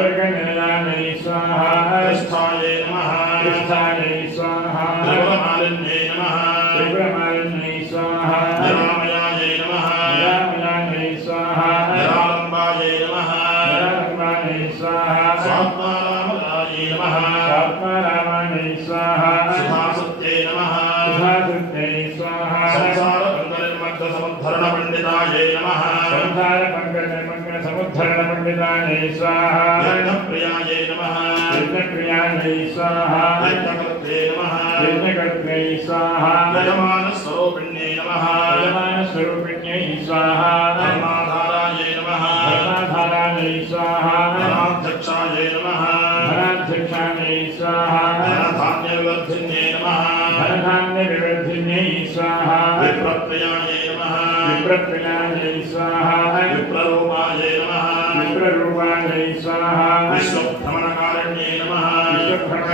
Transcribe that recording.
दुर्गनिलयायै स्वाहा कृष्ठायै नमः कृष्णायै स्वाहा त्रिपुरमालिन्यै नमः त्रिपुरमालिन्यै स्वाहा निरामयायै नमः निरामयायै स्वाहा निरालम्बायै नमः निरालम्बायै स्वाहा स्वात्मारामदायै नमः स्वात्मारामायै स्वाहा सुधासुत्यै नमः सुधासुत्यै स्वाहा संसारपङ्कनिर्मग्नसमुद्धरणपण्डितायै नमः संसारपङ्कनिर्मग्नसमुद्धरणपण्डितायै स्वाहा यज्ञप्रियायै नमः यज्ञप्रियायै स्वाहा यज्ञकर्त्रे नमः यज्ञकर्त्रै स्वाहा यजमानस्वरूपिण्यै नमः यजमानस्वरूपिण्यै स्वाहा धर्माधारायै नमः धर्माधारायै स्वाहा धनाध्यक्षायै नमः धनाध्यक्षायै स्वाहा धनधान्यविवर्धिन्यै नमः धनधान्यविवर्धिन्यै स्वाहा विप्रप्रियायै नमः विप्रप्रियायै स्वाहा विप्ररूपायै नमः विप्ररूपायै स्वाहा विश्वभ्रमणकारिण्यै नमः विश्वभ्रमण